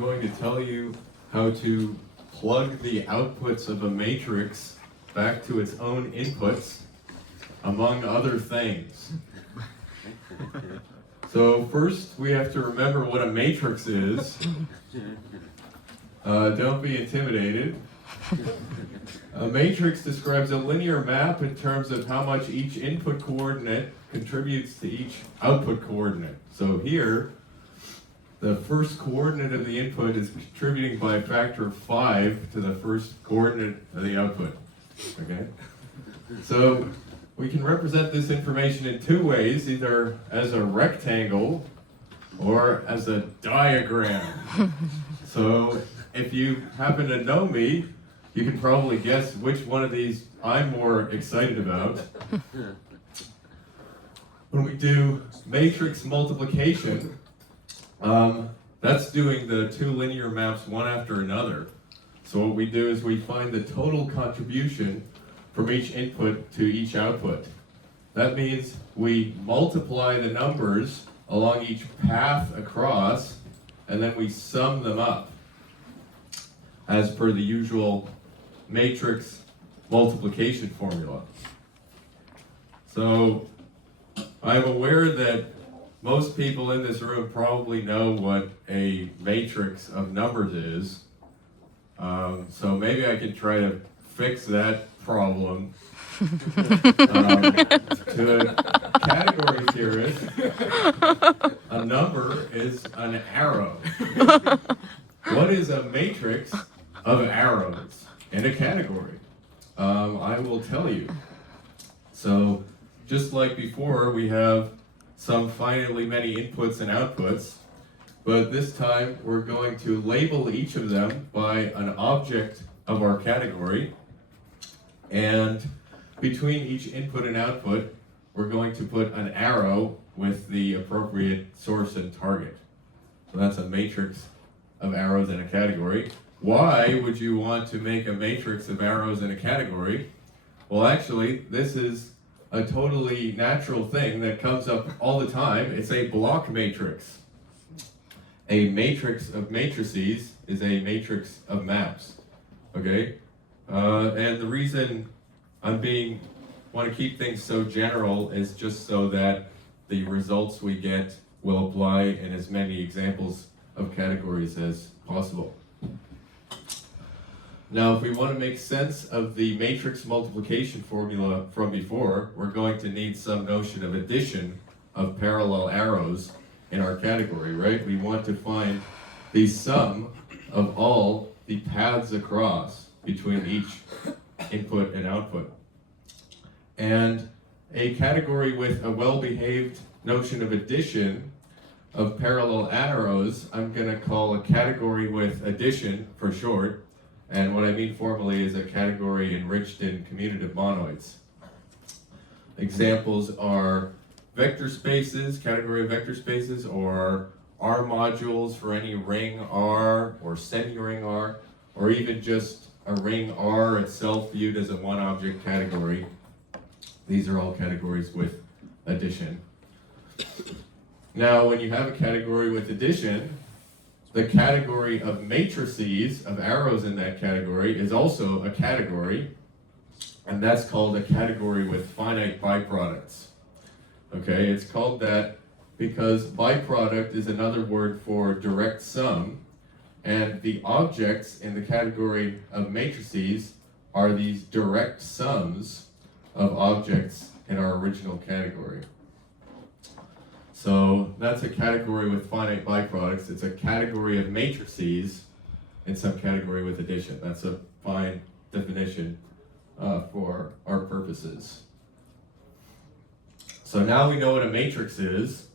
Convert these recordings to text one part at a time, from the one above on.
I'm going to tell you how to plug the outputs of a matrix back to its own inputs, among other things. So first we have to remember what a matrix is. Don't be intimidated. A matrix describes a linear map in terms of how much each input coordinate contributes to each output coordinate. So here, the first coordinate of the input is contributing by a factor of 5 to the first coordinate of the output. Okay? So we can represent this information in two ways, either as a rectangle or as a diagram. So if you happen to know me, you can probably guess which one of these I'm more excited about. When we do matrix multiplication, that's doing the two linear maps one after another. So what we do is we find the total contribution from each input to each output. That means we multiply the numbers along each path across, and then we sum them up as per the usual matrix multiplication formula. So I'm aware that most people in this room probably know what a matrix of numbers is. So maybe I can try to fix that problem. To a category theorist, a number is an arrow. What is a matrix of arrows in a category? I will tell you. So just like before, we have some finitely many inputs and outputs, but this time we're going to label each of them by an object of our category, and between each input and output, we're going to put an arrow with the appropriate source and target. So that's a matrix of arrows in a category. Why would you want to make a matrix of arrows in a category? Well, actually, this is a totally natural thing that comes up all the time. It's a block matrix. A matrix of matrices is a matrix of maps. Okay? And the reason want to keep things so general is just so that the results we get will apply in as many examples of categories as possible. Now, if we want to make sense of the matrix multiplication formula from before, we're going to need some notion of addition of parallel arrows in our category, right? We want to find the sum of all the paths across between each input and output. And a category with a well-behaved notion of addition of parallel arrows, I'm going to call a category with addition for short. And what I mean formally is a category enriched in commutative monoids. Examples are vector spaces, category of vector spaces, or R modules for any ring R or semi-ring R, or even just a ring R itself viewed as a one-object category. These are all categories with addition. Now, when you have a category with addition, the category of matrices, of arrows in that category, is also a category, and that's called a category with finite byproducts. Okay, it's called that because byproduct is another word for direct sum, and the objects in the category of matrices are these direct sums of objects in our original category. So that's a category with finite byproducts. It's a category of matrices in some category with addition. That's a fine definition for our purposes. So now we know what a matrix is.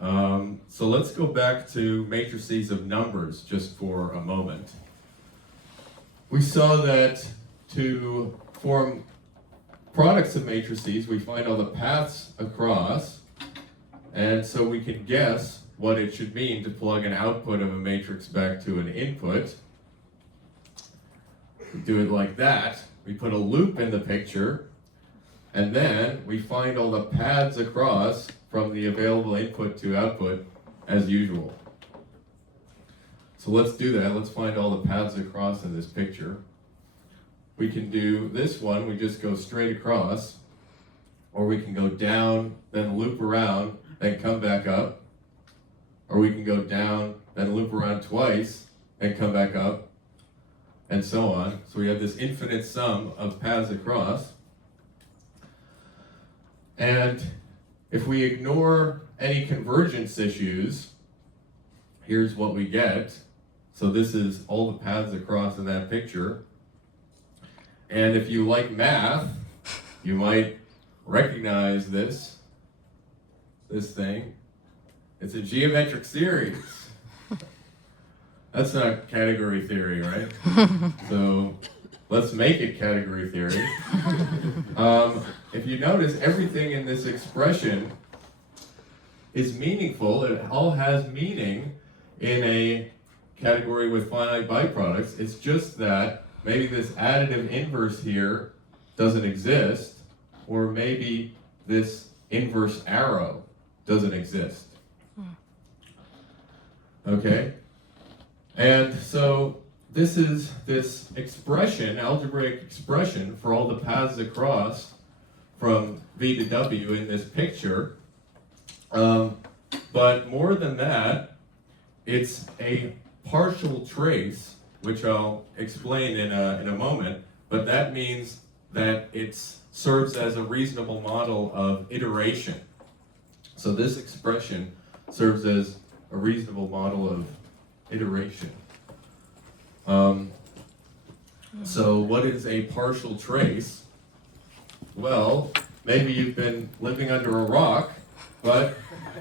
So let's go back to matrices of numbers just for a moment. We saw that to form products of matrices, we find all the paths across, and so we can guess what it should mean to plug an output of a matrix back to an input. We do it like that. We put a loop in the picture, and then we find all the paths across from the available input to output as usual. So let's do that. Let's find all the paths across in this picture. We can do this one, we just go straight across, or we can go down, then loop around, then come back up, or we can go down, then loop around twice, and come back up, and so on. So we have this infinite sum of paths across. And if we ignore any convergence issues, here's what we get. So this is all the paths across in that picture. And if you like math, you might recognize this thing. It's a geometric series. That's not category theory, right? So let's make it category theory. If you notice, everything in this expression is meaningful. It all has meaning in a category with finite biproducts. It's just that maybe this additive inverse here doesn't exist, or maybe this inverse arrow doesn't exist. Okay? And so this is this expression, algebraic expression for all the paths across from V to W in this picture. But more than that, it's a partial trace, which I'll explain in a moment, but that means that it serves as a reasonable model of iteration. So this expression serves as a reasonable model of iteration. So what is a partial trace? Well, maybe you've been living under a rock, but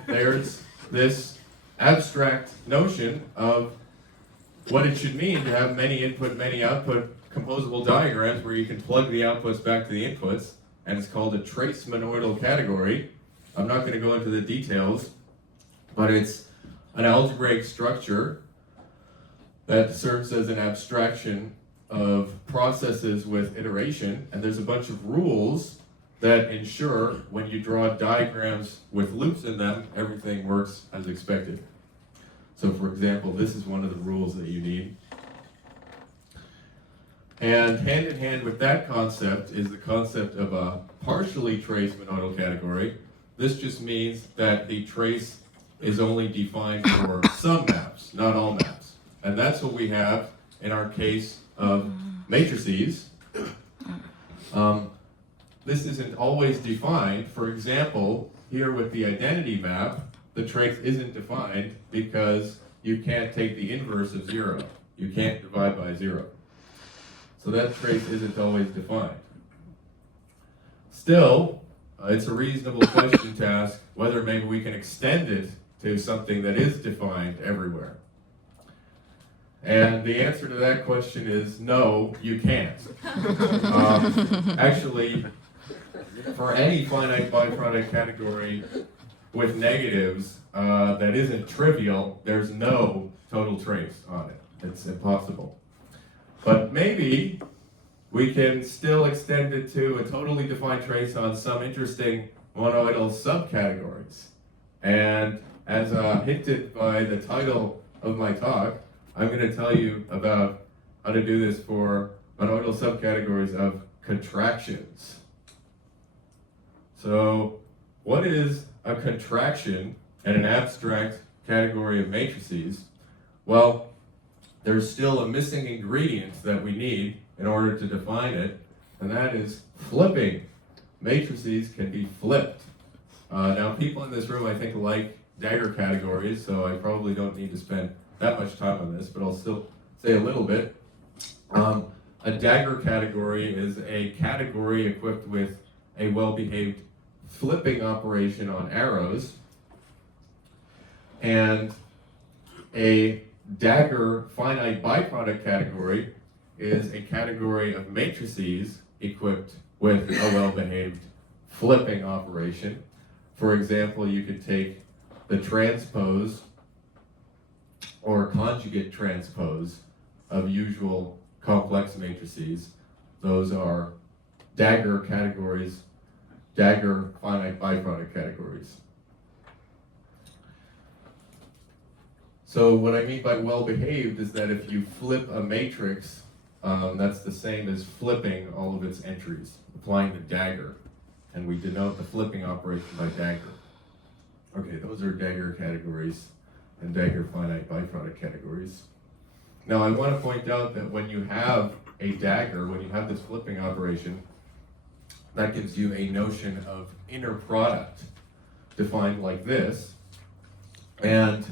there's this abstract notion of what it should mean to have many input, many output composable diagrams where you can plug the outputs back to the inputs, and it's called a trace monoidal category. I'm not going to go into the details, but it's an algebraic structure that serves as an abstraction of processes with iteration, and there's a bunch of rules that ensure when you draw diagrams with loops in them, everything works as expected. So for example, this is one of the rules that you need. And hand in hand with that concept is the concept of a partially traced monoidal category. This just means that the trace is only defined for some maps, not all maps. And that's what we have in our case of matrices. This isn't always defined. For example, here with the identity map, the trace isn't defined because you can't take the inverse of 0. You can't divide by 0. So that trace isn't always defined. Still, it's a reasonable question to ask whether maybe we can extend it to something that is defined everywhere. And the answer to that question is no, you can't. Actually, for any finite biproduct category with negatives that isn't trivial, there's no total trace on it. It's impossible. But maybe we can still extend it to a totally defined trace on some interesting monoidal subcategories. And as hinted by the title of my talk, I'm going to tell you about how to do this for monoidal subcategories of contractions. So, what is a contraction and an abstract category of matrices? Well, there's still a missing ingredient that we need in order to define it, and that is flipping. Matrices can be flipped. Now, people in this room, I think, like dagger categories, so I probably don't need to spend that much time on this, but I'll still say a little bit. A dagger category is a category equipped with a well-behaved flipping operation on arrows, and a dagger finite biproduct category is a category of matrices equipped with a well-behaved flipping operation. For example, you could take the transpose or conjugate transpose of usual complex matrices. Those are dagger categories, dagger finite biproduct categories. So what I mean by well-behaved is that if you flip a matrix, that's the same as flipping all of its entries, applying the dagger. And we denote the flipping operation by dagger. Okay, those are dagger categories and dagger finite byproduct categories. Now I want to point out that when you have a dagger, when you have this flipping operation, that gives you a notion of inner product defined like this. And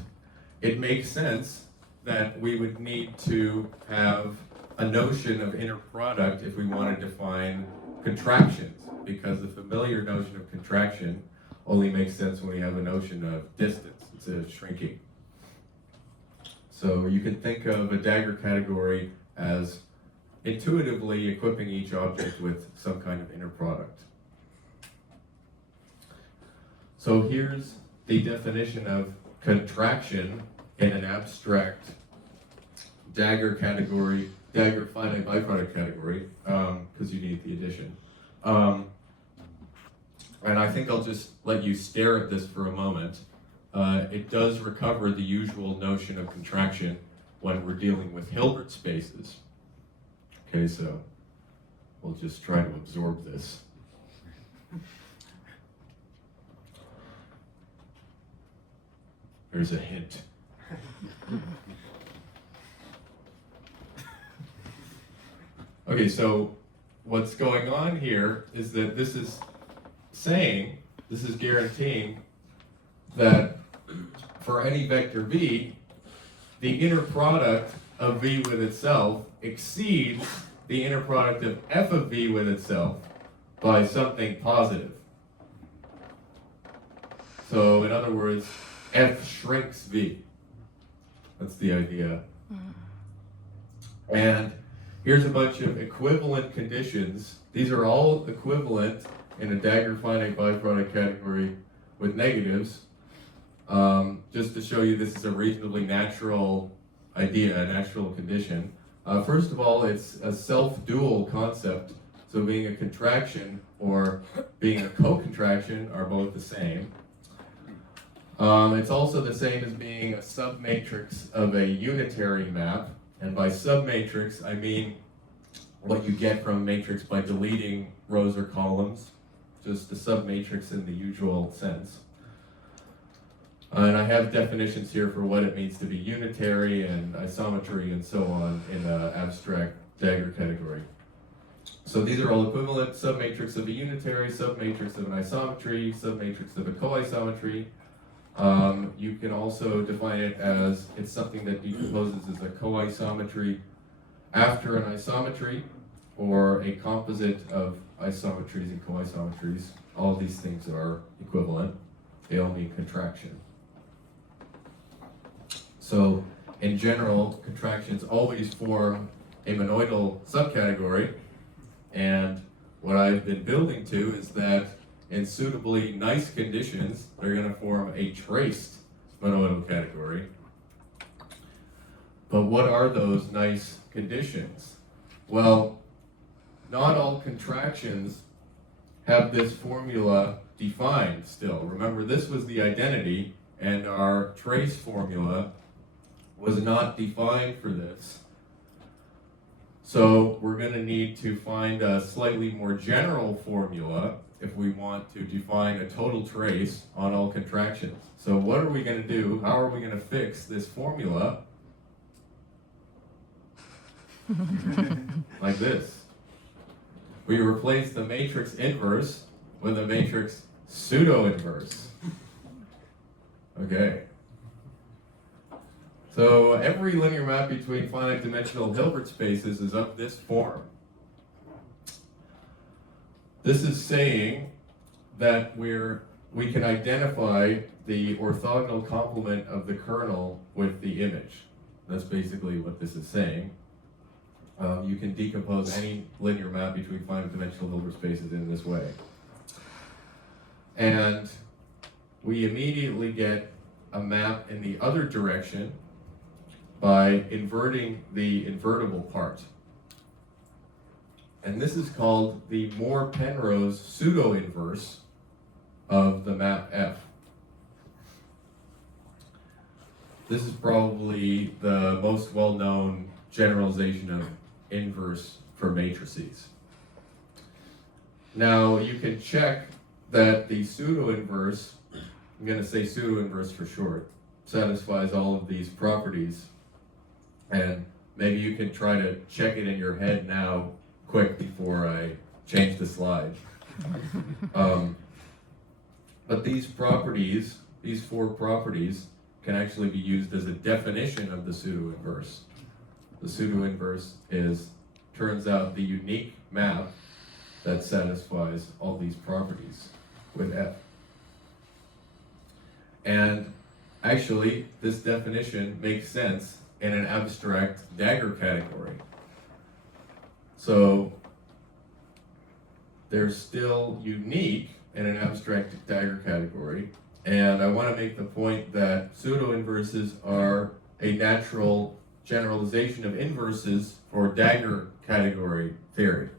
it makes sense that we would need to have a notion of inner product if we want to define contractions, because the familiar notion of contraction only makes sense when we have a notion of distance instead of shrinking. So you can think of a dagger category as intuitively equipping each object with some kind of inner product. So here's the definition of contraction in an abstract dagger category, dagger finite byproduct category, because you need the addition. And I think I'll just let you stare at this for a moment. It does recover the usual notion of contraction when we're dealing with Hilbert spaces. Okay, so we'll just try to absorb this. There's a hint. Okay, so what's going on here is that this is guaranteeing that for any vector v, the inner product of v with itself exceeds the inner product of f of v with itself by something positive. So in other words, f shrinks v. That's the idea. And here's a bunch of equivalent conditions. These are all equivalent in a dagger finite byproduct category with negatives. Just to show you this is a reasonably natural idea, a natural condition. First of all, it's a self-dual concept. So being a contraction or being a co-contraction are both the same. It's also the same as being a submatrix of a unitary map. And by submatrix, I mean what you get from a matrix by deleting rows or columns. Just a submatrix in the usual sense. And I have definitions here for what it means to be unitary and isometry and so on in an abstract dagger category. So these are all equivalent: submatrix of a unitary, submatrix of an isometry, submatrix of a coisometry. You can also define it as it's something that decomposes as a coisometry after an isometry, or a composite of isometries and coisometries. All of these things are equivalent. They all need contraction. So in general, contractions always form a monoidal subcategory, and what I've been building to is that in suitably nice conditions, they're going to form a traced monoidal category. But what are those nice conditions? Well, not all contractions have this formula defined still. Remember, this was the identity, and our trace formula was not defined for this. So we're going to need to find a slightly more general formula if we want to define a total trace on all contractions. So what are we going to do? How are we going to fix this formula? Like this. We replace the matrix inverse with a matrix pseudo-inverse. Okay. So every linear map between finite-dimensional Hilbert spaces is of this form. This is saying that we can identify the orthogonal complement of the kernel with the image. That's basically what this is saying. You can decompose any linear map between finite-dimensional Hilbert spaces in this way. And we immediately get a map in the other direction by inverting the invertible part. And this is called the Moore-Penrose pseudo-inverse of the map F. This is probably the most well-known generalization of inverse for matrices. Now you can check that the pseudo-inverse, I'm going to say pseudo-inverse for short, satisfies all of these properties. And maybe you can try to check it in your head now, quick, before I change the slide. But these properties, these four properties, can actually be used as a definition of the pseudo-inverse. The pseudo-inverse turns out the unique map that satisfies all these properties with F. And actually, this definition makes sense in an abstract dagger category. So they're still unique in an abstract dagger category. And I want to make the point that pseudo-inverses are a natural generalization of inverses for dagger category theory.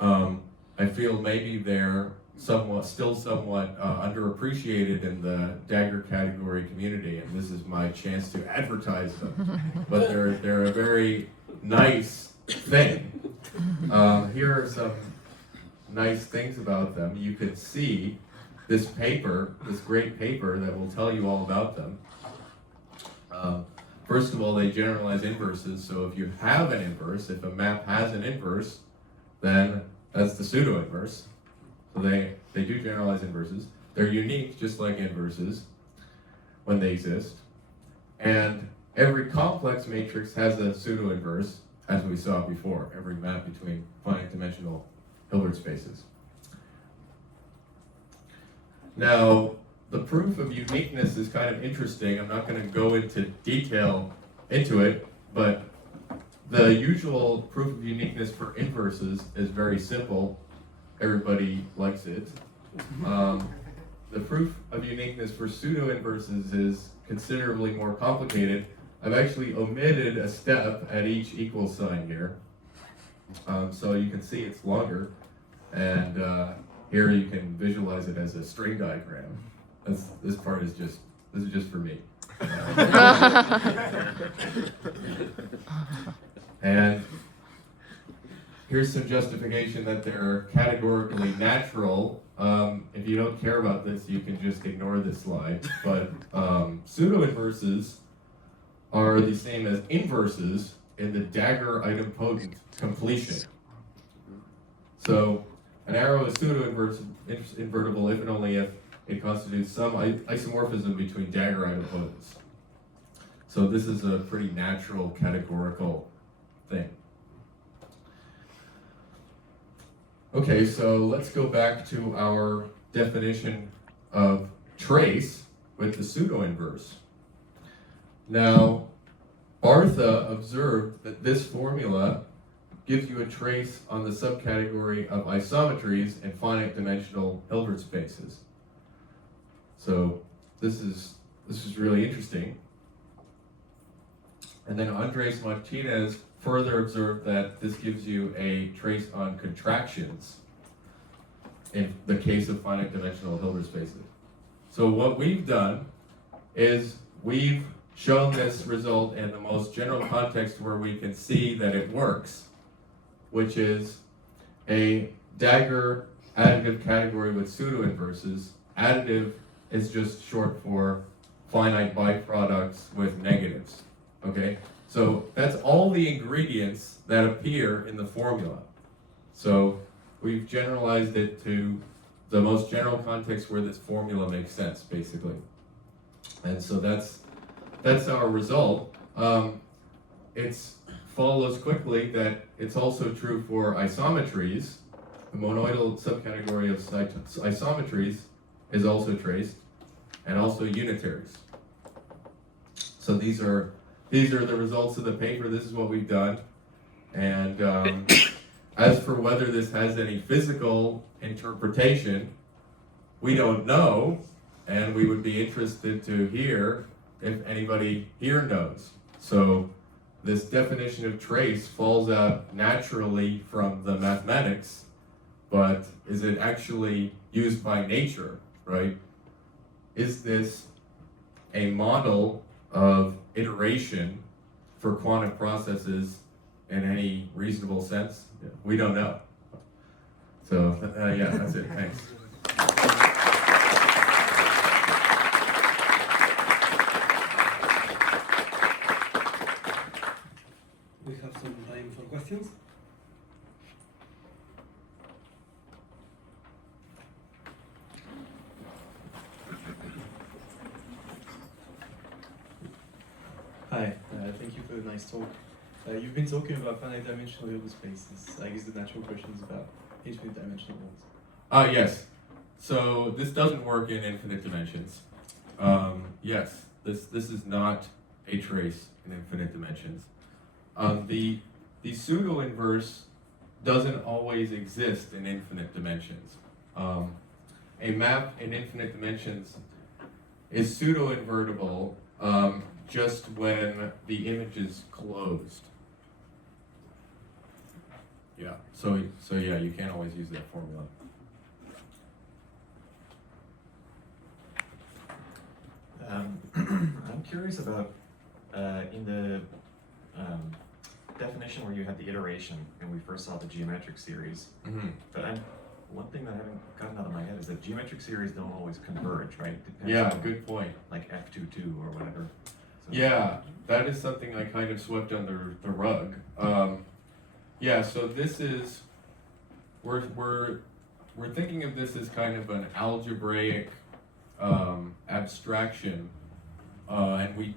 I feel maybe they're still somewhat underappreciated in the dagger category community, and this is my chance to advertise them. But they're a very nice thing. Here are some nice things about them. You can see this paper, this great paper that will tell you all about them. First of all, they generalize inverses, so if you have an inverse, if a map has an inverse, then that's the pseudo-inverse. So they do generalize inverses. They're unique, just like inverses, when they exist. And every complex matrix has a pseudo-inverse, as we saw before, every map between finite-dimensional Hilbert spaces. Now, the proof of uniqueness is kind of interesting. I'm not going to go into detail into it, but the usual proof of uniqueness for inverses is very simple. Everybody likes it. The proof of uniqueness for pseudo-inverses is considerably more complicated. I've actually omitted a step at each equal sign here. So you can see it's longer, and here you can visualize it as a string diagram. This part is just for me. And here's some justification that they're categorically natural. If you don't care about this, you can just ignore this slide. But pseudo-inverses are the same as inverses in the dagger idempotent completion. So an arrow is pseudo-invertible if and only if it constitutes some isomorphism between dagger idempotents. So this is a pretty natural categorical thing. Okay, so let's go back to our definition of trace with the pseudo-inverse. Now, Bartha observed that this formula gives you a trace on the subcategory of isometries in finite-dimensional Hilbert spaces. So this is really interesting. And then Andrés-Martínez further observed that this gives you a trace on contractions in the case of finite-dimensional Hilbert spaces. So what we've done is we've shown this result in the most general context where we can see that it works, which is a dagger additive category with pseudo-inverses. Additive is just short for finite byproducts with negatives, okay? So that's all the ingredients that appear in the formula. So we've generalized it to the most general context where this formula makes sense, basically. And so that's our result. It follows quickly that it's also true for isometries. The monoidal subcategory of isometries is also traced, and also unitaries. So these are the results of the paper. This is what we've done. And as for whether this has any physical interpretation, we don't know, and we would be interested to hear if anybody here knows. So this definition of trace falls out naturally from the mathematics, but is it actually used by nature, right? Is this a model of iteration for quantum processes in any reasonable sense? We don't know. So yeah, that's it. Thanks. We have some time for questions. Hi, thank you for the nice talk. You've been talking about finite-dimensional Hilbert spaces. I guess the natural question is about infinite-dimensional ones. Yes. So this doesn't work in infinite dimensions. Yes, this is not a trace in infinite dimensions. The pseudo-inverse doesn't always exist in infinite dimensions. A map in infinite dimensions is pseudo-invertible just when the image is closed. Yeah. So yeah, you can't always use that formula. I'm curious about in the definition where you had the iteration and we first saw the geometric series. Mm-hmm. But one thing that I haven't gotten out of my head is that geometric series don't always converge, right? Depends Yeah, on, good point. like F22 or whatever. So, Yeah, that is something I kind of swept under the rug. Yeah, so this is we're thinking of this as kind of an algebraic abstraction, and we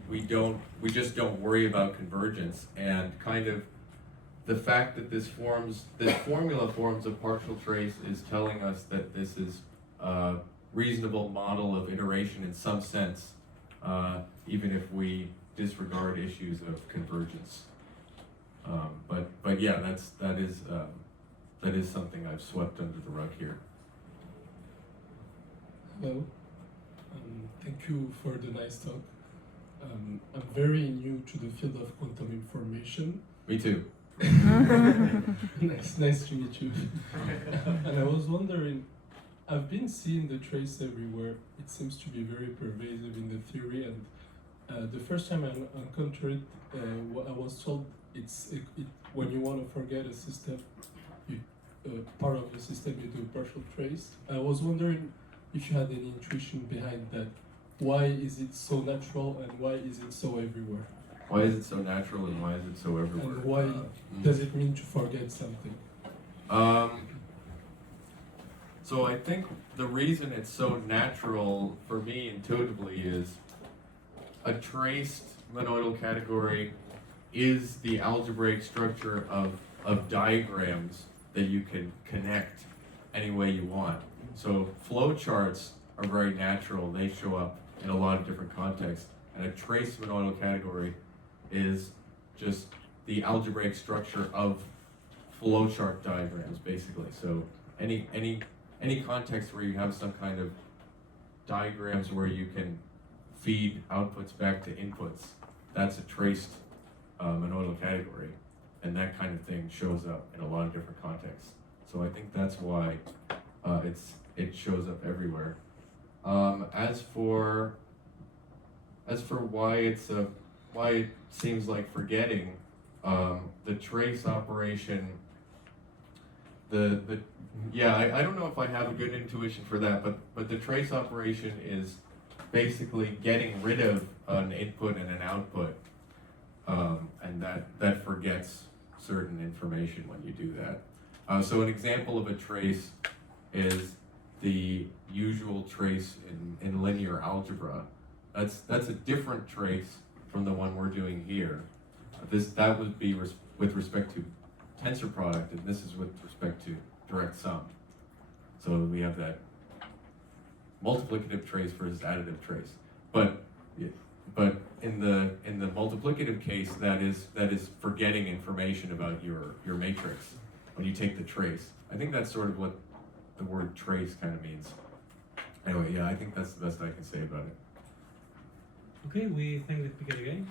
just don't worry about convergence, and kind of the fact that this formula forms a partial trace is telling us that this is a reasonable model of iteration in some sense, even if we disregard issues of convergence. But yeah, that is something I've swept under the rug here. Hello. Thank you for the nice talk. I'm very new to the field of quantum information. Me too. Nice to meet you. And I was wondering, I've been seeing the trace everywhere. It seems to be very pervasive in the theory, and the first time I encountered it, I was told when you want to forget a system, part of the system, you do a partial trace. I was wondering if you had any intuition behind that. Why is it so natural and why is it so everywhere? Why is it so natural and why is it so everywhere? And why does it mean to forget something? So I think the reason it's so natural for me intuitively is a traced monoidal category is the algebraic structure of diagrams that you can connect any way you want. So flowcharts are very natural. They show up in a lot of different contexts. And a traced monoidal category is just the algebraic structure of flowchart diagrams, basically. So any context where you have some kind of diagrams where you can feed outputs back to inputs, that's a traced monoidal category, and that kind of thing shows up in a lot of different contexts. So I think that's why it shows up everywhere. As for why it seems like forgetting, the trace operation, I don't know if I have a good intuition for that, but the trace operation is basically getting rid of an input and an output, and that forgets certain information when you do that. So an example of a trace is the usual trace in linear algebra. That's a different trace from the one we're doing here. That would be with respect to tensor product, and this is with respect to direct sum. So we have that multiplicative trace versus additive trace. But in the multiplicative case, that is forgetting information about your matrix when you take the trace. I think that's sort of what the word trace kind of means. Anyway, yeah, I think that's the best I can say about it. Okay, we thank the speaker again.